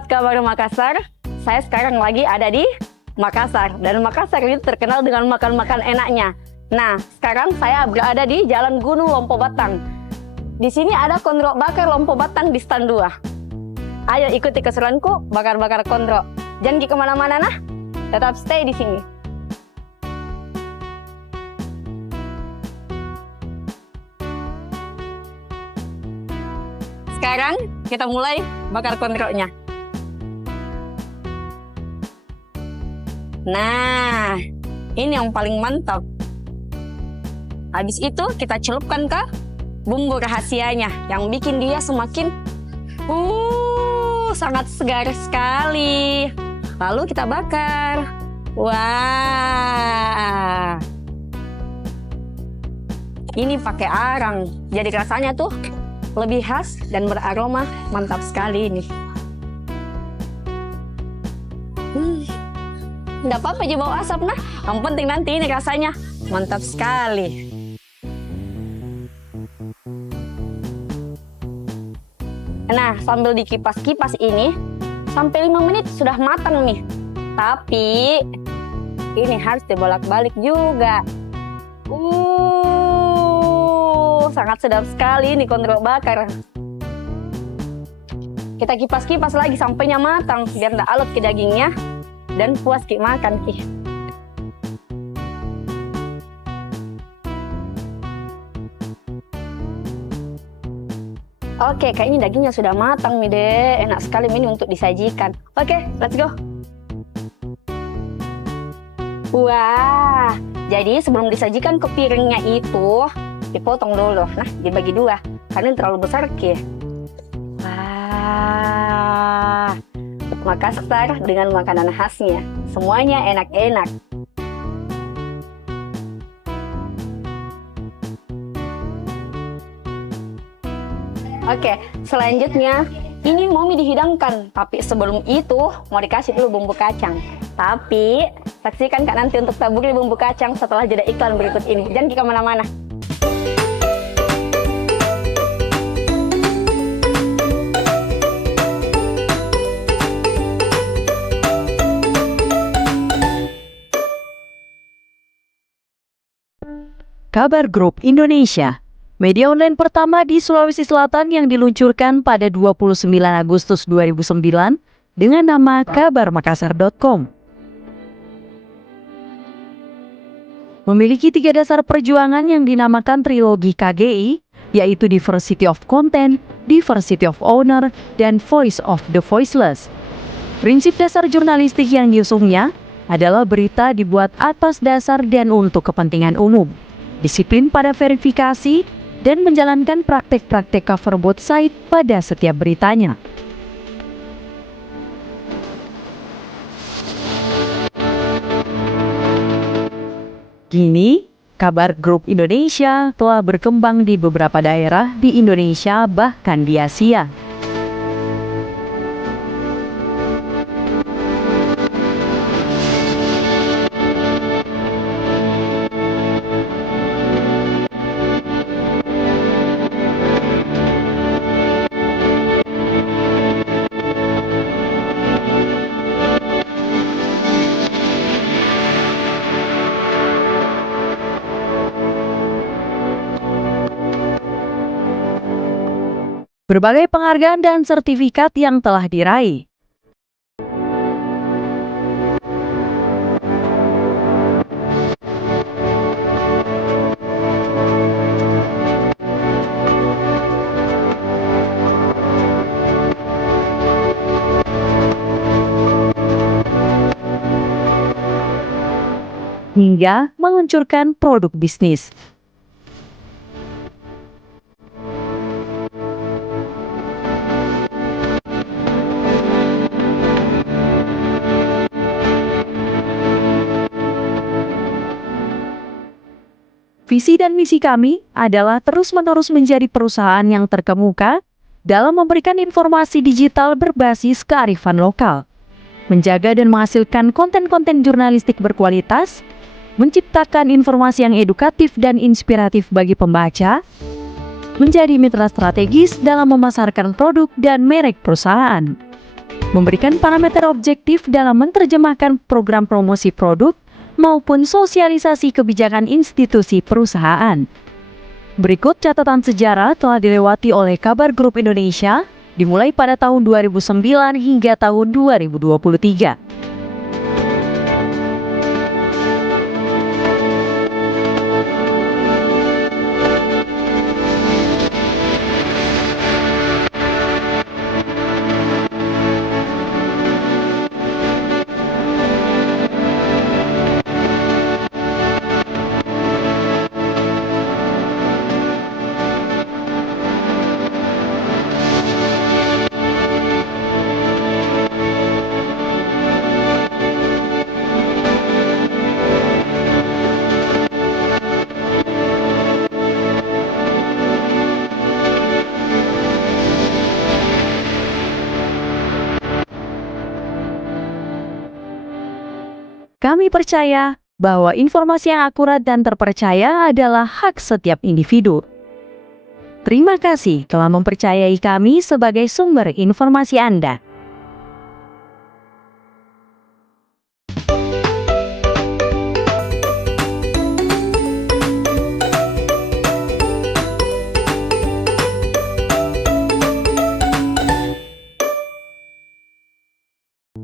Sobat Kabar Makassar, saya sekarang lagi ada di Makassar. Dan Makassar ini terkenal dengan makan-makan enaknya. Nah, sekarang saya berada di Jalan Gunung Lompo Batang. Di sini ada kondro bakar Lompo Batang di stand 2. Ayo ikuti keseruanku bakar-bakar kondro. Jangan pergi kemana-mana nah, tetap stay di sini. Sekarang kita mulai bakar kondronya. Nah, ini yang paling mantap. Habis itu kita celupkan ke bumbu rahasianya yang bikin dia semakin sangat segar sekali. Lalu kita bakar. Wah. Ini pakai arang. Jadi rasanya tuh lebih khas dan beraroma, mantap sekali ini. Nggak apa-apa aja bau asap nah. Yang penting nanti ini rasanya mantap sekali. Nah, sambil dikipas-kipas ini, sampai 5 menit sudah matang nih. Tapi, ini harus dibolak-balik juga. Sangat sedap sekali ini kondro bakar. Kita kipas-kipas lagi sampainya matang, biar tidak alot ke dagingnya. Dan puas ki makan ki. Oke, kayaknya dagingnya sudah matang nih deh. Enak sekali ini untuk disajikan. Oke, let's go. Wah, jadi sebelum disajikan ke piringnya itu dipotong dulu. Nah, dibagi 2 karena ini terlalu besar ki. Wah, Makassar dengan makanan khasnya. Semuanya enak-enak. Oke, selanjutnya ini mau dihidangkan. Tapi sebelum itu mau dikasih dulu bumbu kacang. Tapi saksikan Kak nanti untuk taburi bumbu kacang setelah jeda iklan berikut ini. Jangan kemana-mana. Kabar Group Indonesia, media online pertama di Sulawesi Selatan yang diluncurkan pada 29 Agustus 2009 dengan nama kabarmakassar.com. Memiliki 3 dasar perjuangan yang dinamakan trilogi KGI, yaitu Diversity of Content, Diversity of Owner, dan Voice of the Voiceless. Prinsip dasar jurnalistik yang diusungnya adalah berita dibuat atas dasar dan untuk kepentingan umum, disiplin pada verifikasi, dan menjalankan praktek-praktek cover both side pada setiap beritanya. Kini, Kabar Group Indonesia telah berkembang di beberapa daerah di Indonesia bahkan di Asia. Berbagai penghargaan dan sertifikat yang telah diraih. Hingga meluncurkan produk bisnis. Visi dan misi kami adalah terus-menerus menjadi perusahaan yang terkemuka dalam memberikan informasi digital berbasis kearifan lokal, menjaga dan menghasilkan konten-konten jurnalistik berkualitas, menciptakan informasi yang edukatif dan inspiratif bagi pembaca, menjadi mitra strategis dalam memasarkan produk dan merek perusahaan. memberikan parameter objektif dalam menerjemahkan program promosi produk maupun sosialisasi kebijakan institusi perusahaan. Berikut catatan sejarah telah dilewati oleh Kabar Group Indonesia dimulai pada tahun 2009 hingga tahun 2023. Kami percaya bahwa informasi yang akurat dan terpercaya adalah hak setiap individu. Terima kasih telah mempercayai kami sebagai sumber informasi Anda.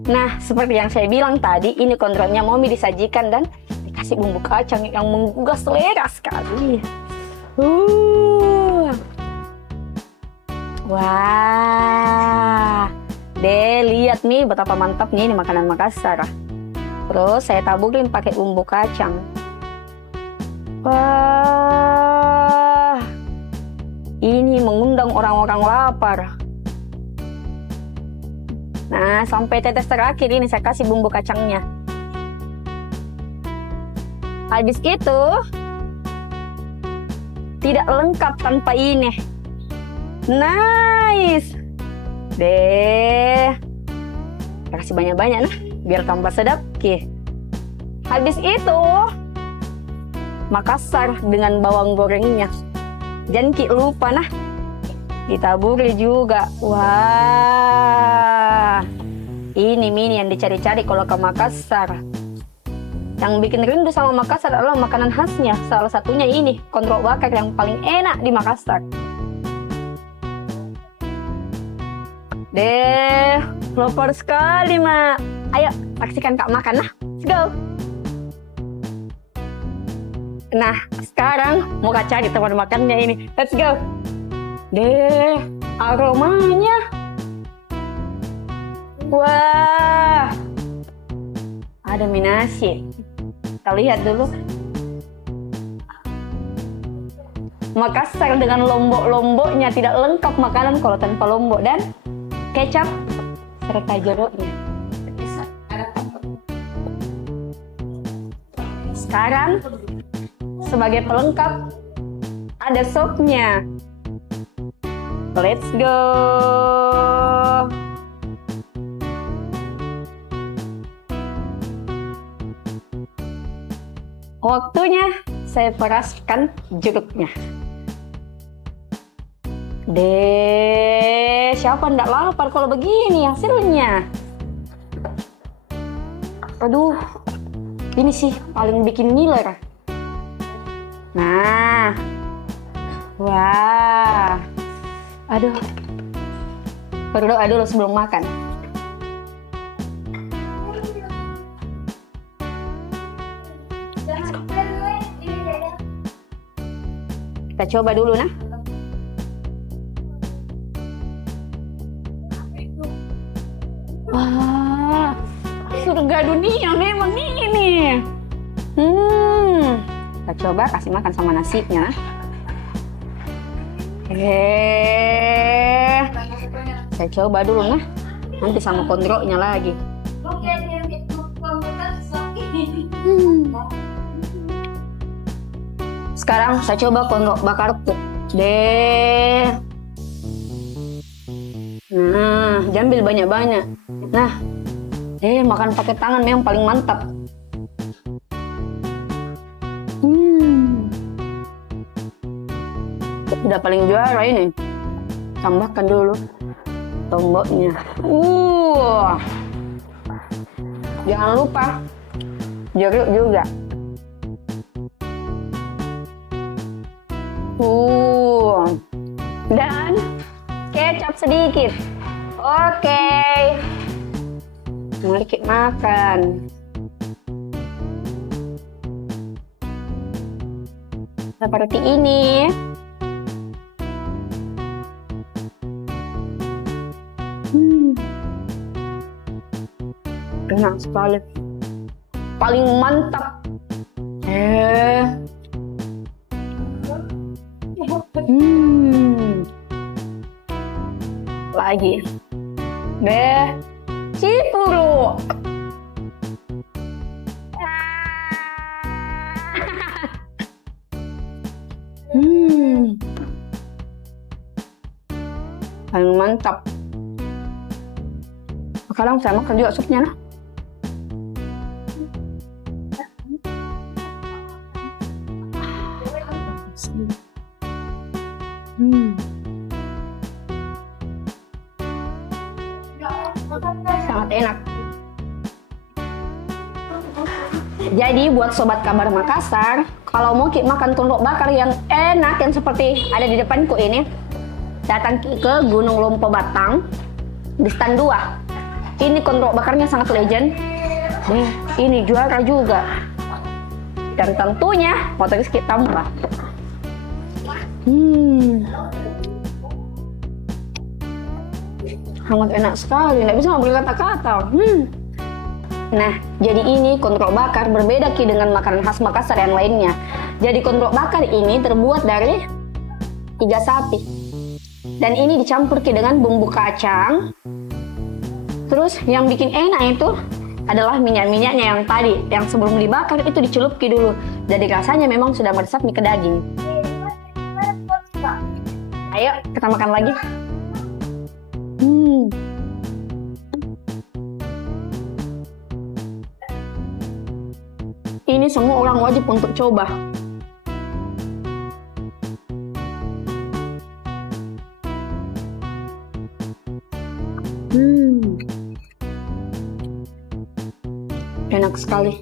Nah, seperti yang saya bilang tadi, ini kontrolnya Momi disajikan dan dikasih bumbu kacang yang menggugah selera sekali. Wah, deh lihat nih betapa mantapnya ini makanan Makassar. Terus saya taburin pakai bumbu kacang. Wah, ini mengundang orang-orang lapar. Nah, sampai tetes terakhir ini saya kasih bumbu kacangnya. Habis itu, tidak lengkap tanpa ini. Nice. Deh. Kasih banyak-banyak nah, biar tambah sedap. Oke. Habis itu, Makassar dengan bawang gorengnya. Jangan lupa nah. Ditaburi juga. Wah, ini mini yang dicari-cari kalau ke Makassar. Yang bikin rindu sama Makassar adalah makanan khasnya. Salah satunya ini, kontrol bakar yang paling enak di Makassar. Deh, lapar sekali, Mak. Ayo, saksikan Kak makan, nah. Let's go. Nah, sekarang mau Kak cari teman makannya ini. Let's go. Deh, aromanya. Wah, ada mie nasi. Kita lihat dulu. Makassar dengan lombok-lomboknya, tidak lengkap makanan kalau tanpa lombok dan kecap serta jeruknya. Sekarang sebagai pelengkap ada sopnya. Let's go. Waktunya saya peraskan jeruknya. Deh, siapa ndak lapar kalau begini hasilnya? Aduh, ini sih paling bikin ngiler. Nah, wah. Aduh, berdoa dulu sebelum makan. Kita coba dulu nah. Wah, surga dunia memang ini. Kita coba kasih makan sama nasinya. Saya coba dulu nah, nanti sama kontrolnya lagi. Sekarang saya coba kondok bakar tuh. Deh. Nah, jambil banyak-banyak. Nah, makan pakai tangan memang paling mantap. Udah paling juara ini. Tambahkan dulu. Tomboknya. Jangan lupa jeruk juga. Dan kecap sedikit. Oke. Mari kita makan. Seperti ini. Enak sekali. Paling mantap. Lagi. Cipuru. Paling mantap. Sekarang saya makan juga supnya lah. Sangat enak. Jadi buat sobat kabar Makassar, kalau mau makan tondok bakar yang enak yang seperti ada di depanku ini, datang ke Gunung Lompo Batang di stand 2. Ini tondok bakarnya sangat legend. Ini juara juga. Dan tentunya motor kita tambah. Sangat enak sekali, nggak bisa ngobrol kata-kata. Nah, jadi ini kontrok bakar berbeda dengan makanan khas Makassar yang lainnya. Jadi kontrok bakar ini terbuat dari iga sapi. Dan ini dicampur dengan bumbu kacang. Terus yang bikin enak itu adalah minyak-minyaknya yang tadi, yang sebelum dibakar itu dicelupki dulu. Jadi rasanya memang sudah meresap ke daging. Ayo, kita makan lagi. Ini semua orang wajib untuk coba. Enak sekali.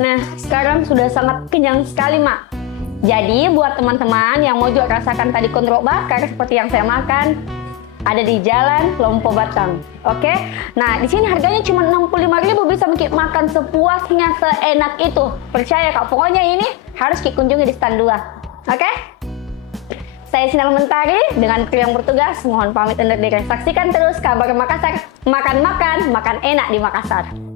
Nah, sekarang sudah sangat kenyang sekali, Mak. Jadi, buat teman-teman yang mau juga rasakan tadi kontrok bakar seperti yang saya makan, ada di Jalan Lompo Batang. Oke? Nah, di sini harganya cuma 65.000, bisa makan sepuasnya, seenak itu. Percaya, Kak. Pokoknya ini harus kunjungi di stand 2. Oke? Saya Sinar Mentari dengan kru yang bertugas. Mohon pamit undur diri. Saksikan terus kabar Makassar. Makan-makan, makan enak di Makassar.